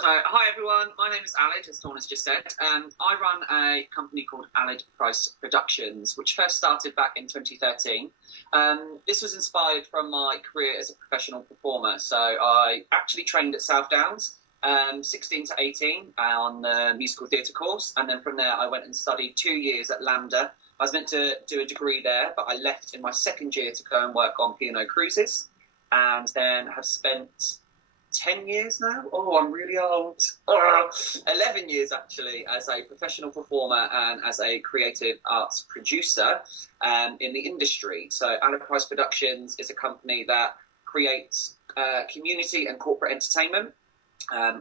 Hi everyone, my name is Alid, as Dawn has just said. I run a company called Alid Price Productions, which first started back in 2013. This was inspired from my career as a professional performer. So I actually trained at South Downs, 16 to 18 on the musical theatre course. And then from there I went and studied 2 years at LAMDA. I was meant to do a degree there, but I left in my second year to go and work on P&O Cruises. And then have spent 10 years now. Oh, I'm really old. 11 years actually as a professional performer and as a creative arts producer in the industry. So Alid Price Productions is a company that creates community and corporate entertainment.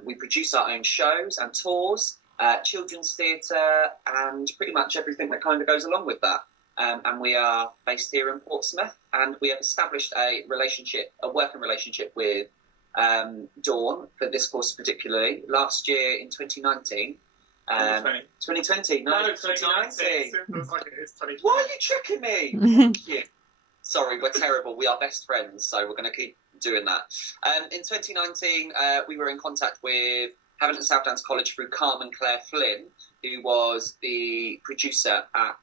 We produce our own shows and tours, children's theatre, and pretty much everything that kind of goes along with that. And we are based here in Portsmouth, and we have established a working relationship with Dawn for this course particularly last year in 2019. 2020? No, 2019. Why are you tricking me? Thank you. Sorry, we're terrible. We are best friends, so we're going to keep doing that. In 2019, we were in contact with Havant and South Downs College through Carmen Claire Flynn, who was the producer at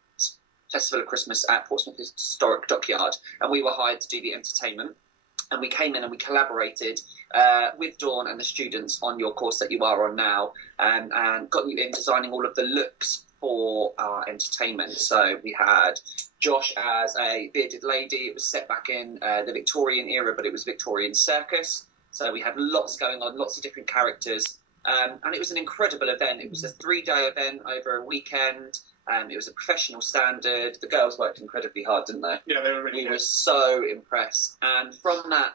Festival of Christmas at Portsmouth Historic Dockyard, and we were hired to do the entertainment. And we came in and we collaborated with Dawn and the students on your course that you are on now, and got you in designing all of the looks for our entertainment. So we had Josh as a bearded lady. It was set back in the Victorian era, but it was Victorian circus. So we had lots going on, lots of different characters. And it was an incredible event. It was a 3-day event over a weekend. It was a professional standard. The girls worked incredibly hard, didn't they? Yeah, they were really We were so impressed. And from that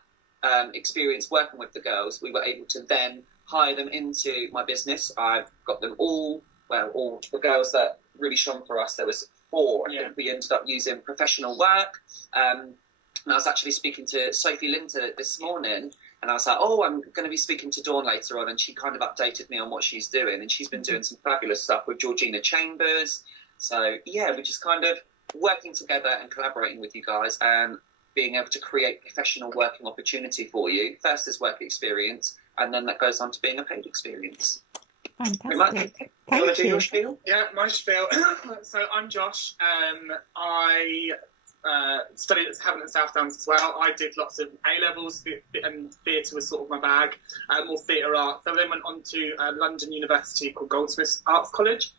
experience working with the girls, we were able to then hire them into my business. I've got them all the girls that really shone for us. There was 4. I think we ended up using professional work. And I was actually speaking to Sophie Linter this morning, and I was like, I'm going to be speaking to Dawn later on, and she kind of updated me on what she's doing, and she's been doing some fabulous stuff with Georgina Chambers. So, yeah, we're just kind of working together and collaborating with you guys and being able to create professional working opportunity for you, first as work experience, and then that goes on to being a paid experience. Fantastic. You want to do your spiel? Yeah, my spiel. So I'm Josh. I studied at Havant and South Downs as well. I did lots of A-levels, and theatre was sort of my bag, more theatre art. So I then went on to London University called Goldsmiths Arts College,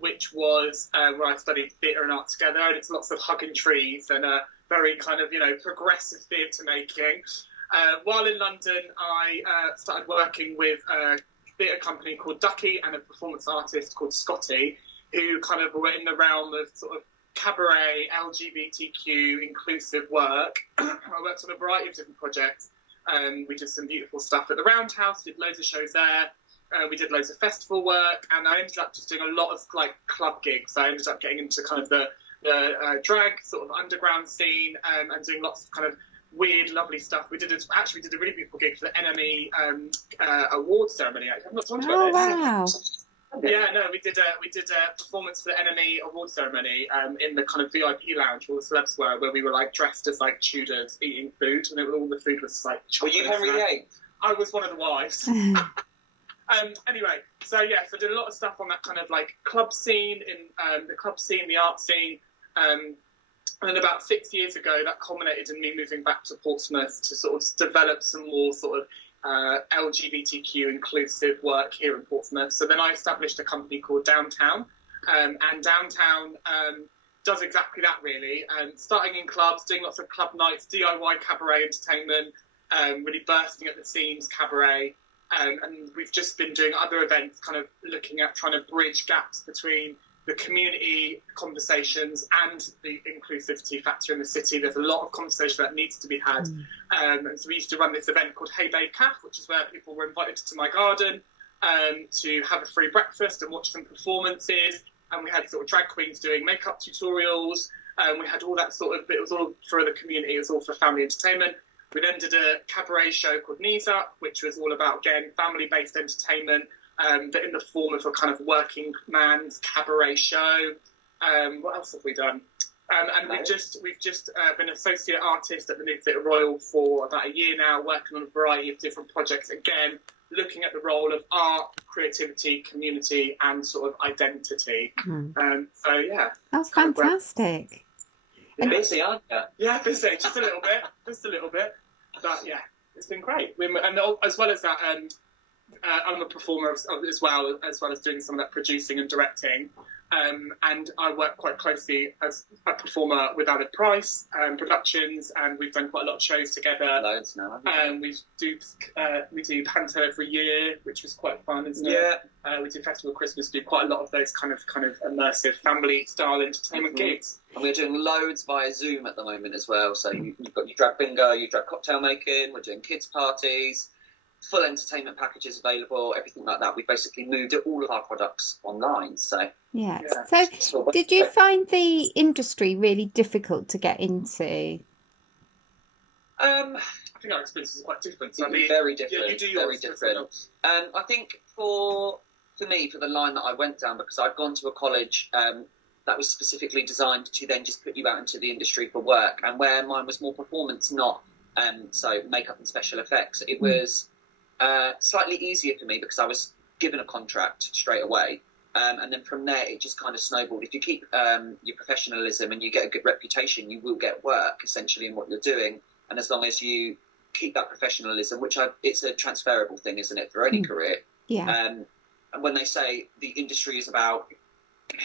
which was where I studied theatre and art together, and it's lots of hugging trees and very kind of, progressive theatre making. While in London, I started working with a theatre company called Ducky and a performance artist called Scotty, who kind of were in the realm of sort of cabaret, LGBTQ, inclusive work. I worked on a variety of different projects. We did some beautiful stuff at the Roundhouse, did loads of shows there. We did loads of festival work, and I ended up just doing a lot of club gigs. I ended up getting into kind of the drag sort of underground scene, and doing lots of kind of weird, lovely stuff. We did a really beautiful gig for the NME award ceremony. I'm not talking about this. Wow. Yeah, no, we did a performance for the NME award ceremony in the kind of VIP lounge where the celebs were, where we were dressed as Tudors eating food, and all the food was Were you Henry VIII? I was one of the wives. Anyway, so did a lot of stuff on that kind of club scene, the art scene. And then about 6 years ago, that culminated in me moving back to Portsmouth to sort of develop some more sort of LGBTQ inclusive work here in Portsmouth. So then I established a company called Downtown, and Downtown does exactly that really. Starting in clubs, doing lots of club nights, DIY cabaret entertainment, really bursting at the seams cabaret. And we've just been doing other events, kind of looking at trying to bridge gaps between the community conversations and the inclusivity factor in the city. There's a lot of conversation that needs to be had. And so we used to run this event called Hey Babe Cafe, which is where people were invited to my garden to have a free breakfast and watch some performances. And we had sort of drag queens doing makeup tutorials. We had all that sort of, it was all for the community, it was all for family entertainment. We then did a cabaret show called Knees Up, which was all about, again, family-based entertainment, but in the form of a kind of working man's cabaret show. What else have we done? And we've just been associate artist at the New Theatre Royal for about a year now, working on a variety of different projects. Again, looking at the role of art, creativity, community, and sort of identity. So yeah. Oh, fantastic! You're busy, aren't you? Yeah, busy. Just a little bit. But yeah, it's been great. And as well as that, I'm a performer as well as doing some of that producing and directing. And I work quite closely as a performer with Added Price Productions, and we've done quite a lot of shows together. Loads now. We do Panto every year, which was quite fun, isn't it? Yeah. We do Festival of Christmas, do quite a lot of those kind of immersive family-style entertainment gigs. And we're doing loads via Zoom at the moment as well. So you've got your drag bingo, your drag cocktail making, we're doing kids' parties, full entertainment packages available, everything like that. We basically moved all of our products online. So yeah. So did you find the industry really difficult to get into? I think our experience is quite different. So very different. Yeah, you do yours very different. I think for me, for the line that I went down, because I'd gone to a college that was specifically designed to then just put you out into the industry for work, and where mine was more performance, not so makeup and special effects. It was slightly easier for me because I was given a contract straight away. And then from there, it just kind of snowballed. If you keep your professionalism and you get a good reputation, you will get work, essentially, in what you're doing. And as long as you keep that professionalism, it's a transferable thing, isn't it, for any career? Yeah. And when they say the industry is about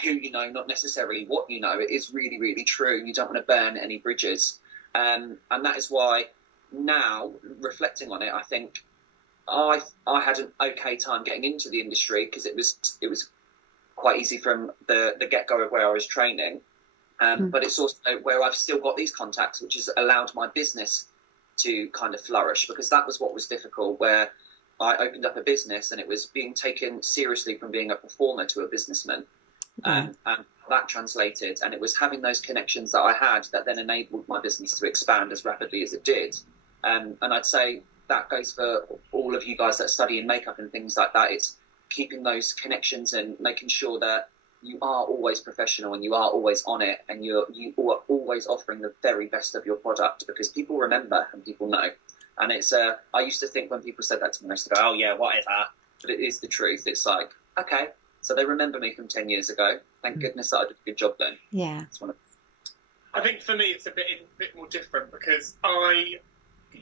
who you know, not necessarily what you know, it is really, really true. You don't want to burn any bridges. And that is why now, reflecting on it, I think I had an okay time getting into the industry because it was quite easy from the get-go of where I was training. But it's also where I've still got these contacts, which has allowed my business to kind of flourish, because that was what was difficult, where I opened up a business and it was being taken seriously from being a performer to a businessman. And that translated, and it was having those connections that I had that then enabled my business to expand as rapidly as it did. And I'd say that goes for all of you guys that study in makeup and things like that. It's keeping those connections and making sure that you are always professional and you are always on it, and you are always offering the very best of your product, because people remember and people know. And it's I used to think when people said that to me, I used to go, oh yeah, whatever. But it is the truth. It's like, okay, so they remember me from 10 years ago. Thank goodness that I did a good job then. Yeah. I think for me it's a bit more different, because I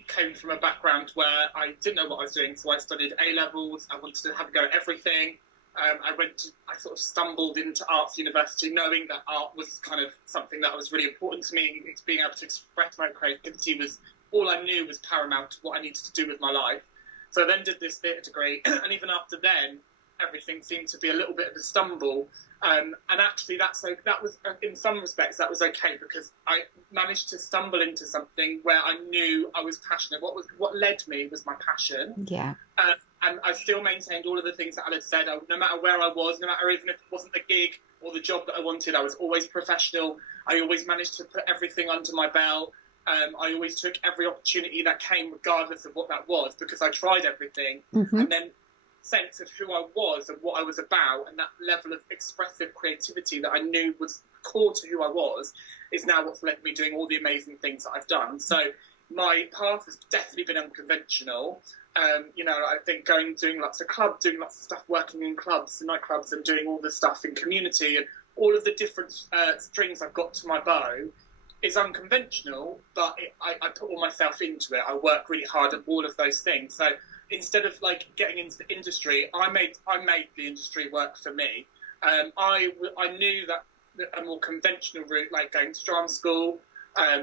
came from a background where I didn't know what I was doing, so I studied A-levels. I wanted to have a go at everything. I sort of stumbled into arts university knowing that art was kind of something that was really important to me. It's being able to express my creativity was all I knew was paramount to what I needed to do with my life. So I then did this theatre degree, and even after then, everything seemed to be a little bit of a stumble. And actually, that was, in some respects, that was okay, because I managed to stumble into something where I knew I was passionate. What led me was my passion. Yeah. And I still maintained all of the things that I had said. No matter where I was, no matter even if it wasn't the gig or the job that I wanted, I was always professional. I always managed to put everything under my belt. I always took every opportunity that came, regardless of what that was, because I tried everything. And then sense of who I was and what I was about, and that level of expressive creativity that I knew was core to who I was, is now what's led me doing all the amazing things that I've done. So my path has definitely been unconventional. I think doing lots of clubs, doing lots of stuff, working in clubs and nightclubs, and doing all the stuff in community, and all of the different strings I've got to my bow is unconventional, but I put all myself into it. I work really hard at all of those things. So instead of getting into the industry, I made the industry work for me. I knew that a more conventional route, like going to drama school,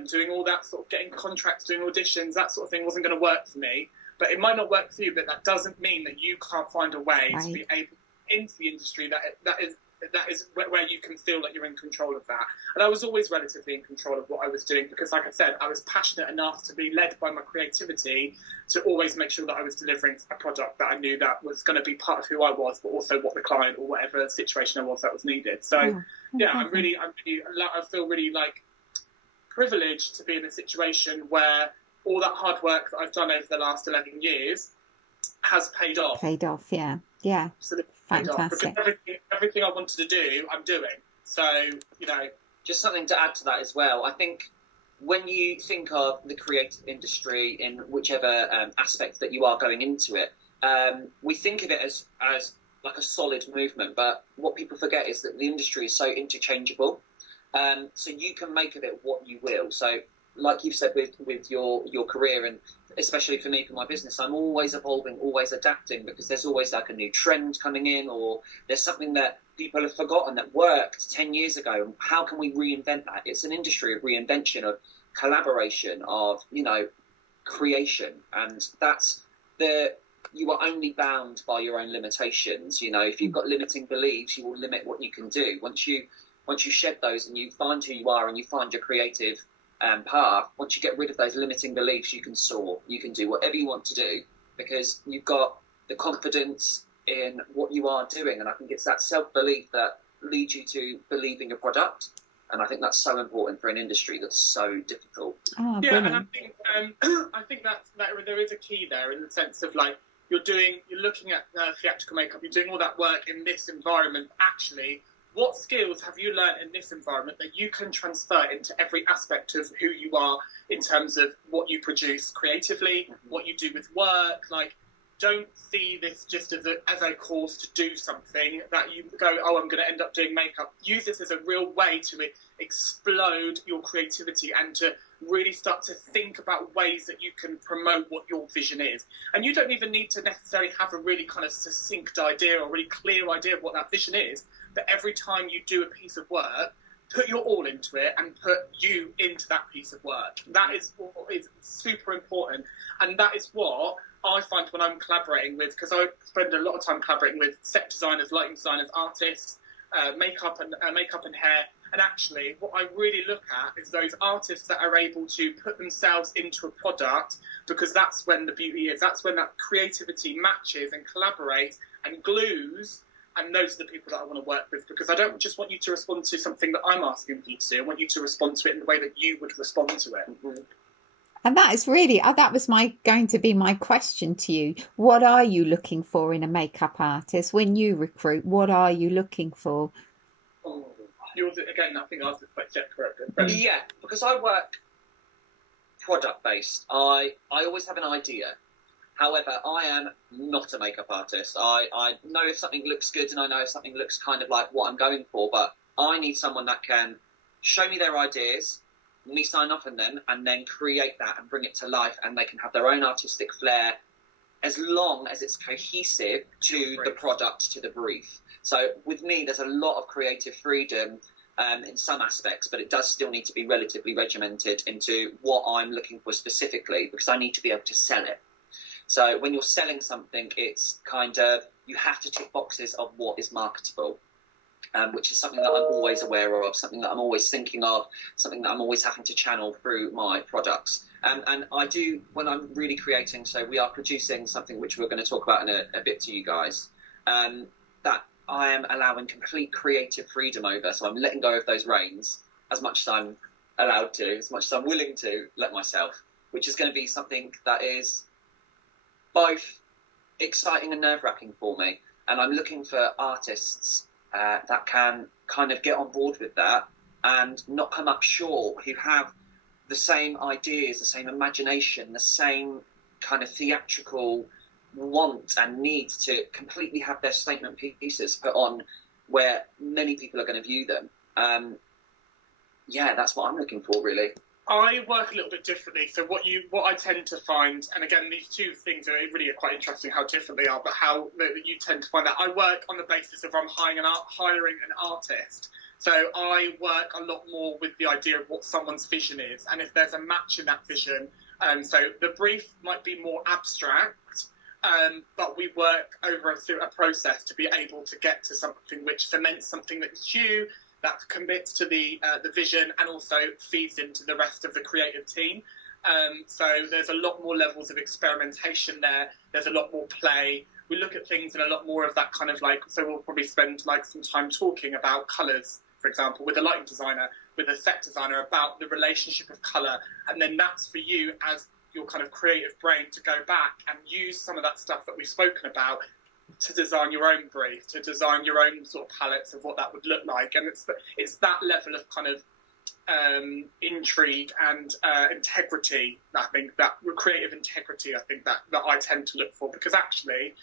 doing all that sort of getting contracts, doing auditions, that sort of thing wasn't going to work for me. But it might not work for you, but that doesn't mean that you can't find a way to be able into the industry that is where you can feel that you're in control of that. And I was always relatively in control of what I was doing, because, like I said, I was passionate enough to be led by my creativity to always make sure that I was delivering a product that I knew that was going to be part of who I was, but also what the client or whatever situation I was that was needed. So I feel really privileged to be in a situation where all that hard work that I've done over the last 11 years has paid off. Yeah. Absolutely. Fantastic. Because everything I wanted to do, I'm doing. So, just something to add to that as well. I think when you think of the creative industry in whichever aspect that you are going into it, we think of it as like a solid movement. But what people forget is that the industry is so interchangeable. So you can make of it what you will. So like you've said with your career, and especially for me, for my business, I'm always evolving, always adapting, because there's always like a new trend coming in, or there's something that people have forgotten that worked 10 years ago. How can we reinvent that? It's an industry of reinvention, of collaboration, of, creation. And that's you are only bound by your own limitations. If you've got limiting beliefs, you will limit what you can do. Once you shed those and you find who you are and you find your creative path, once you get rid of those limiting beliefs, you can soar. You can do whatever you want to do, because you've got the confidence in what you are doing. And I think it's that self-belief that leads you to believe in your product. And I think that's so important for an industry that's so difficult. Oh, yeah, brilliant. and I think that there is a key there, in the sense of, like, you're looking at theatrical makeup, you're doing all that work in this environment. Actually, what skills have you learned in this environment that you can transfer into every aspect of who you are, in terms of what you produce creatively, what you do with work? Like, don't see this just as a course to do something that you go, oh, I'm going to end up doing makeup. Use this as a real way to explode your creativity and to really start to think about ways that you can promote what your vision is. And you don't even need to necessarily have a really kind of succinct idea or really clear idea of what that vision is. But every time you do a piece of work, put your all into it and put you into that piece of work. That is what is super important. And that is what I find when I'm collaborating with, because I spend a lot of time collaborating with set designers, lighting designers, artists, makeup and hair. And actually, what I really look at is those artists that are able to put themselves into a product, because that's when the beauty is. That's when that creativity matches and collaborates and glues. And those are the people that I want to work with, because I don't just want you to respond to something that I'm asking you to do. I want you to respond to it in the way that you would respond to it. Mm-hmm. And that is really, that was going to be my question to you. What are you looking for in a makeup artist when you recruit? What are you looking for? Again, I think I was quite correct. Yeah, because I work product based. I always have an idea. However, I am not a makeup artist. I know if something looks good, and I know if something looks kind of like what I'm going for, but I need someone that can show me their ideas, me sign off on them, and then create that and bring it to life, and they can have their own artistic flair, as long as it's cohesive to the product, to the brief. So with me, there's a lot of creative freedom in some aspects, but it does still need to be relatively regimented into what I'm looking for specifically, because I need to be able to sell it. So when you're selling something, it's kind of, you have to tick boxes of what is marketable, which is something that I'm always aware of, something that I'm always thinking of, something that I'm always having to channel through my products. And I do, when I'm really creating, so we are producing something which we're going to talk about in a bit to you guys, that I am allowing complete creative freedom over. So I'm letting go of those reins as much as I'm allowed to, as much as I'm willing to let myself, which is going to be something that is both exciting and nerve-wracking for me. And I'm looking for artists that can kind of get on board with that and not come up short, who have the same ideas, the same imagination, the same kind of theatrical want and need to completely have their statement pieces put on where many people are going to view them. Yeah, that's what I'm looking for, really. I work a little bit differently. So what I tend to find, and again, these two things are really quite interesting how different they are, but how you tend to find that. I work on the basis of I'm hiring an artist. So I work a lot more with the idea of what someone's vision is, and if there's a match in that vision. So the brief might be more abstract, but we work through a process to be able to get to something which cements something that's you, that commits to the vision, and also feeds into the rest of the creative team. So there's a lot more levels of experimentation there. There's a lot more play. We look at things in a lot more of that kind of like, so we'll probably spend like some time talking about colours, for example, with a lighting designer, with a set designer, about the relationship of colour. And then that's for you as your kind of creative brain to go back and use some of that stuff that we've spoken about to design your own brief, to design your own sort of palettes of what that would look like. And it's that level of kind of intrigue and integrity. I think that creative integrity, I think that I tend to look for, because actually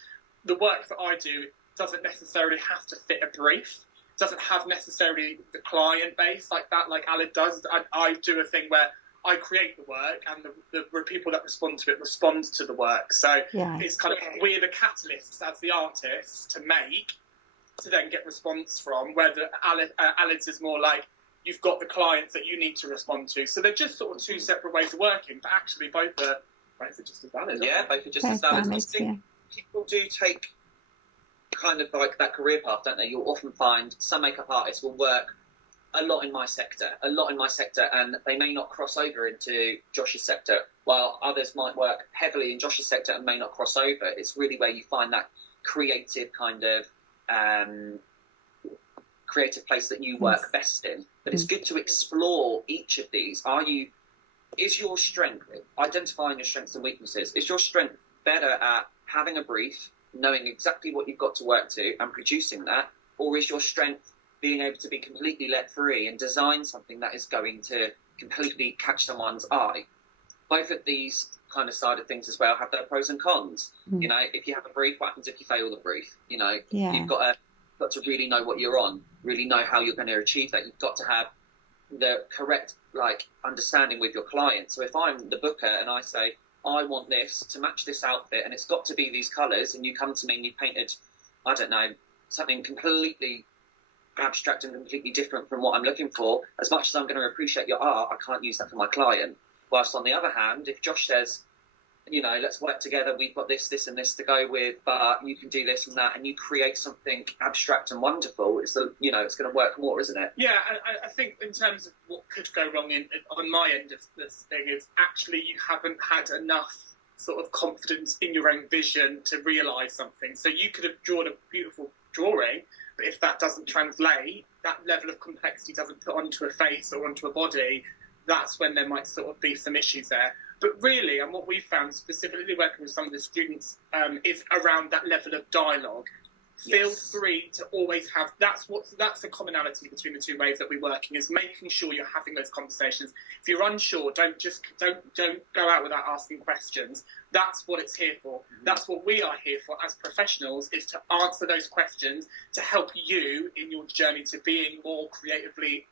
the work that I do doesn't necessarily have to fit a brief, doesn't have necessarily the client base like that, like Alid does. I do a thing where I create the work, and the people that respond to it respond to the work. So it's kind of, we're the catalysts as the artists to then get response from, where the Alid's is more like, you've got the clients that you need to respond to. So they're just sort of two separate ways of working, but actually both are just as valid. Yeah, both are just as valid. I think people do take kind of like that career path, don't they? You'll often find some makeup artists will work a lot in my sector, and they may not cross over into Josh's sector, while others might work heavily in Josh's sector and may not cross over. It's really where you find that creative kind of creative place that you work best in. But it's good to explore each of these. Is your strength, identifying your strengths and weaknesses, is your strength better at having a brief, knowing exactly what you've got to work to and producing that, or is your strength being able to be completely let free and design something that is going to completely catch someone's eye? Both of these kind of side of things as well have their pros and cons. You know, if you have a brief, what happens if you fail the brief? You know, you've got to really know what you're on, really know how you're going to achieve that. You've got to have the correct understanding with your client. So if I'm the booker and I say, I want this to match this outfit and it's got to be these colours, and you come to me and you painted, I don't know, something completely abstract and completely different from what I'm looking for, as much as I'm going to appreciate your art, I can't use that for my client. Whilst on the other hand, if Josh says, you know, let's work together, we've got this and this to go with, but you can do this and that, and you create something abstract and wonderful, it's going to work more, isn't it? Yeah, I think in terms of what could go wrong on my end of this thing is actually you haven't had enough sort of confidence in your own vision to realise something. So you could have drawn a beautiful drawing, but if that doesn't translate, that level of complexity doesn't put onto a face or onto a body, that's when there might sort of be some issues there. But really, and what we found specifically working with some of the students is around that level of dialogue. Feel free to always have, that's the commonality between the two ways that we're working, is making sure you're having those conversations. If you're unsure, don't go out without asking questions. That's what it's here for. That's what we are here for as professionals, is to answer those questions to help you in your journey to being more creatively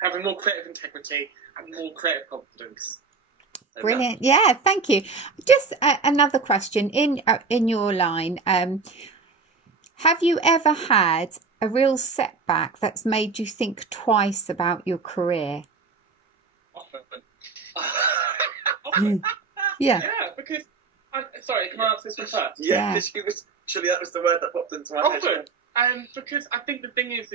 having more creative integrity and more creative confidence. Brilliant. Yeah, thank you. Just another question in your line. Have you ever had a real setback that's made you think twice about your career? Often. Yeah, because sorry, can I answer this one first? Yeah. Actually, that was the word that popped into my head. Because I think the thing is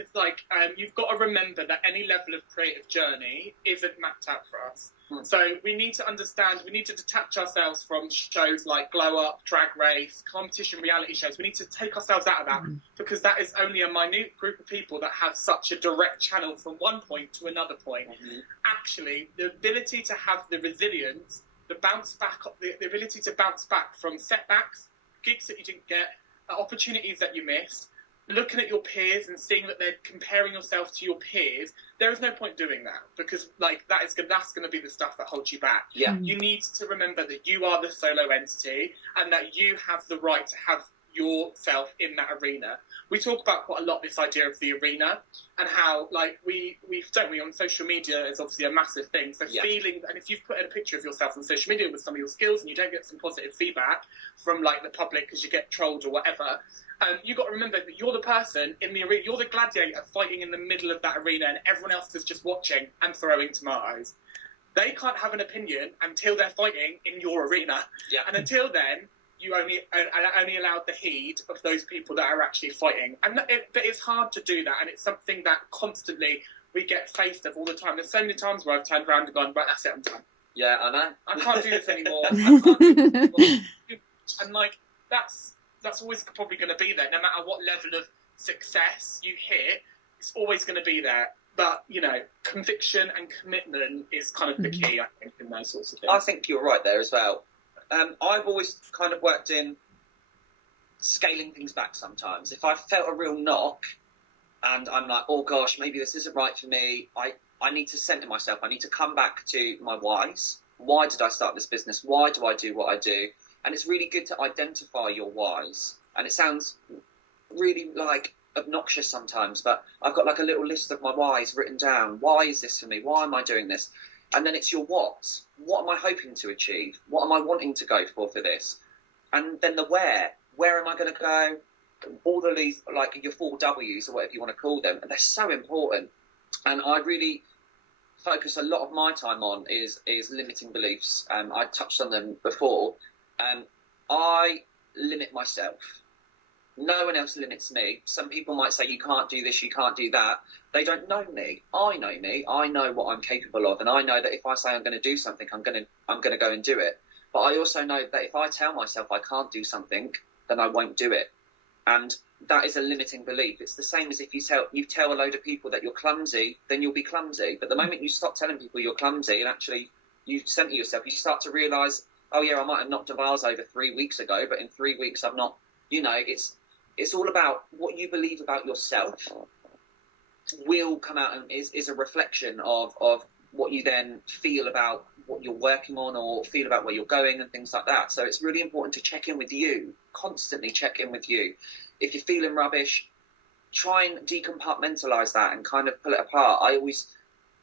you've got to remember that any level of creative journey isn't mapped out for us. So we need to understand, we need to detach ourselves from shows like Glow Up, Drag Race, competition reality shows. We need to take ourselves out of that, because that is only a minute group of people that have such a direct channel from one point to another point. Actually, the ability to have the resilience, the ability to bounce back from setbacks, gigs that you didn't get, opportunities that you missed, looking at your peers and seeing that they're comparing yourself to your peers, there is no point doing that, because that's going to be the stuff that holds you back. You need to remember that you are the solo entity and that you have the right to have yourself in that arena. We talk about quite a lot this idea of the arena, and how we on social media is obviously a massive thing. So feeling, and if you've put a picture of yourself on social media with some of your skills and you don't get some positive feedback from the public because you get trolled or whatever, you've got to remember that you're the person in the arena, you're the gladiator fighting in the middle of that arena, and everyone else is just watching and throwing tomatoes. They can't have an opinion until they're fighting in your arena, and until then, you only allowed the heed of those people that are actually fighting. But it's hard to do that, and it's something that constantly we get faced with all the time. There's so many times where I've turned around and gone, right, that's it, I'm done. Yeah, I know. I can't do this anymore. I can't do this anymore. And that's always probably going to be there. No matter what level of success you hit, it's always going to be there. But, conviction and commitment is kind of the key, I think, in those sorts of things. I think you're right there as well. I've always kind of worked in scaling things back sometimes. If I felt a real knock, and I'm like, oh gosh, maybe this isn't right for me. I need to center myself. I need to come back to my whys. Why did I start this business? Why do I do what I do? And it's really good to identify your whys. And it sounds really like obnoxious sometimes, but I've got like a little list of my whys written down. Why is this for me? Why am I doing this? And then it's your whats. What am I hoping to achieve? What am I wanting to go for this? And then the where. Where am I going to go? All of these, like your 4 W's or whatever you want to call them, and they're so important. And I really focus a lot of my time on is limiting beliefs. I touched on them before. I limit myself. No one else limits me. Some people might say you can't do this, you can't do that. They don't know me. I know me. I know what I'm capable of, and I know that if I say I'm going to do something, I'm going to go and do it. But I also know that if I tell myself I can't do something, then I won't do it. And that is a limiting belief. It's the same as if you tell a load of people that you're clumsy, then you'll be clumsy. But the moment you stop telling people you're clumsy and actually you center yourself, you start to realise, oh yeah, I might have knocked a vase over 3 weeks ago, but in 3 weeks I've not, it's all about what you believe about yourself will come out and is a reflection of what you then feel about what you're working on or feel about where you're going and things like that. So it's really important to check in with you, constantly check in with you. If you're feeling rubbish, try and decompartmentalize that and kind of pull it apart.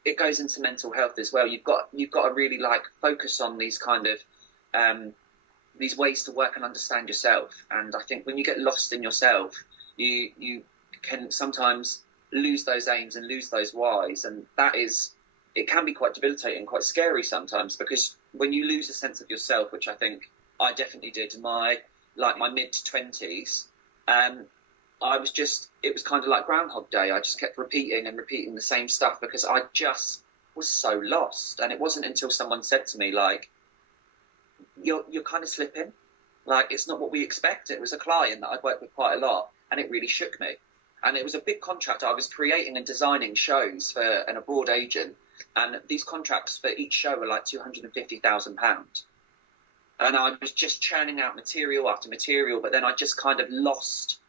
It goes into mental health as well. You've got to really like focus on these kind of these ways to work and understand yourself. And I think when you get lost in yourself, you can sometimes lose those aims and lose those whys, and it can be quite debilitating, quite scary sometimes, because when you lose a sense of yourself, which I think I definitely did in my mid-20s, it was kind of like Groundhog Day. I just kept repeating the same stuff because I just was so lost. And it wasn't until someone said to me, like, you're kind of slipping. Like, it's not what we expect. It was a client that I'd worked with quite a lot, and it really shook me. And it was a big contract. I was creating and designing shows for an abroad agent, and these contracts for each show were like £250,000. And I was just churning out material after material, but then I just kind of lost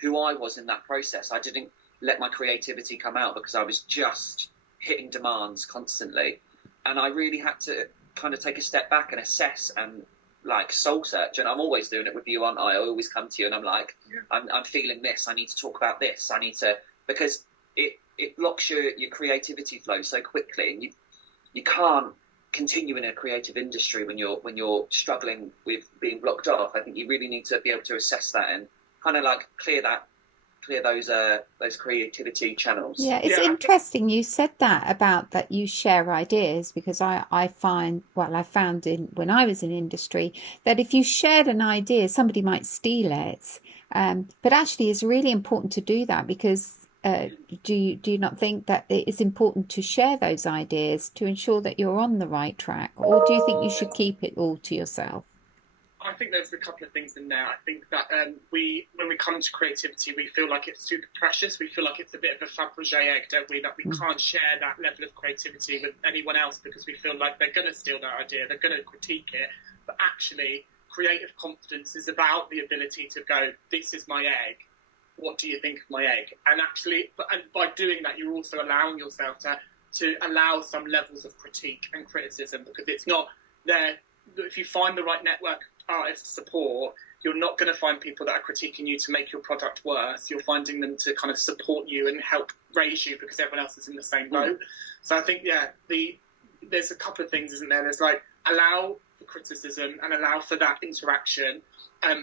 who I was in that process. I didn't let my creativity come out because I was just hitting demands constantly. And I really had to kind of take a step back and assess and like soul search. And I'm always doing it with you, aren't I? I always come to you and I'm like, I'm feeling this. I need to talk about this. Because it blocks your creativity flow so quickly, and you can't continue in a creative industry when you're struggling with being blocked off. I think you really need to be able to assess that and kind of like clear those creativity channels. Yeah, it's interesting you said that about that you share ideas, because I found when I was in industry that if you shared an idea, somebody might steal it. But actually it's really important to do that, because do you not think that it is important to share those ideas to ensure that you're on the right track, or do you think you should keep it all to yourself? I think there's a couple of things in there. I think that when we come to creativity, we feel like it's super precious. We feel like it's a bit of a Fabergé egg, don't we? That we can't share that level of creativity with anyone else because we feel like they're going to steal that idea, they're going to critique it. But actually, creative confidence is about the ability to go, this is my egg. What do you think of my egg? And actually, and by doing that, you're also allowing yourself to allow some levels of critique and criticism, because it's not there. If you find the right network of artist support, you're not going to find people that are critiquing you to make your product worse. You're finding them to kind of support you and help raise you because everyone else is in the same boat. So I think, there's a couple of things, isn't there? There's like, allow for criticism and allow for that interaction,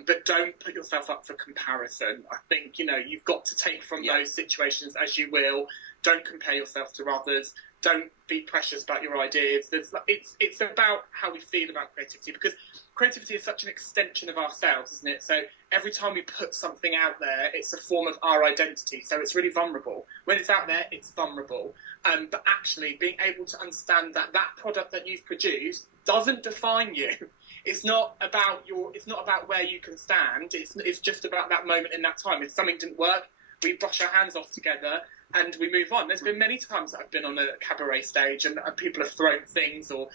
but don't put yourself up for comparison. I think, you've got to take from those situations as you will. Don't compare yourself to others. Don't be precious about your ideas. It's about how we feel about creativity, because creativity is such an extension of ourselves, isn't it? So every time we put something out there, it's a form of our identity. So it's really vulnerable. When it's out there, it's vulnerable. But actually being able to understand that product that you've produced doesn't define you. It's not about where you can stand. It's just about that moment in that time. If something didn't work, we brush our hands off together and we move on. There's been many times that I've been on a cabaret stage and people have thrown things or,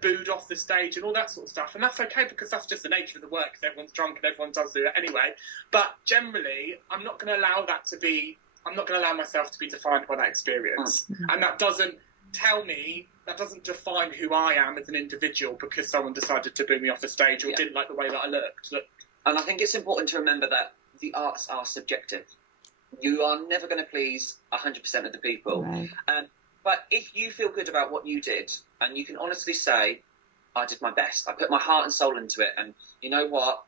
booed off the stage and all that sort of stuff. And that's okay, because that's just the nature of the work, because everyone's drunk and everyone does do it anyway. But generally, I'm not going to allow that to be I'm not going to allow myself to be defined by that experience. And that doesn't define who I am as an individual because someone decided to boo me off the stage or didn't like the way that I looked. And I think it's important to remember that the arts are subjective. You are never going to please 100% of the people. Right. But if you feel good about what you did, and you can honestly say, I did my best, I put my heart and soul into it, and you know what?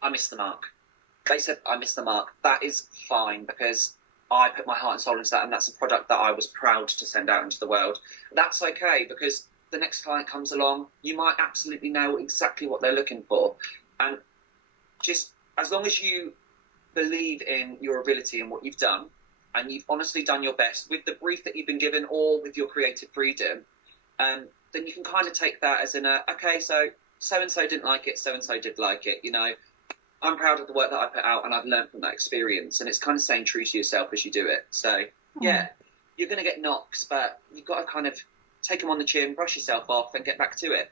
I missed the mark. They said I missed the mark. That is fine, because I put my heart and soul into that, and that's a product that I was proud to send out into the world. That's okay, because the next client comes along, you might absolutely know exactly what they're looking for. And just as long as you believe in your ability and what you've done, and you've honestly done your best with the brief that you've been given or with your creative freedom, then you can kind of take that as okay, so-and-so didn't like it, so-and-so did like it, you know. I'm proud of the work that I put out, and I've learned from that experience, and it's kind of staying true to yourself as you do it. So, yeah, you're going to get knocks, but you've got to kind of take them on the chin, brush yourself off, and get back to it.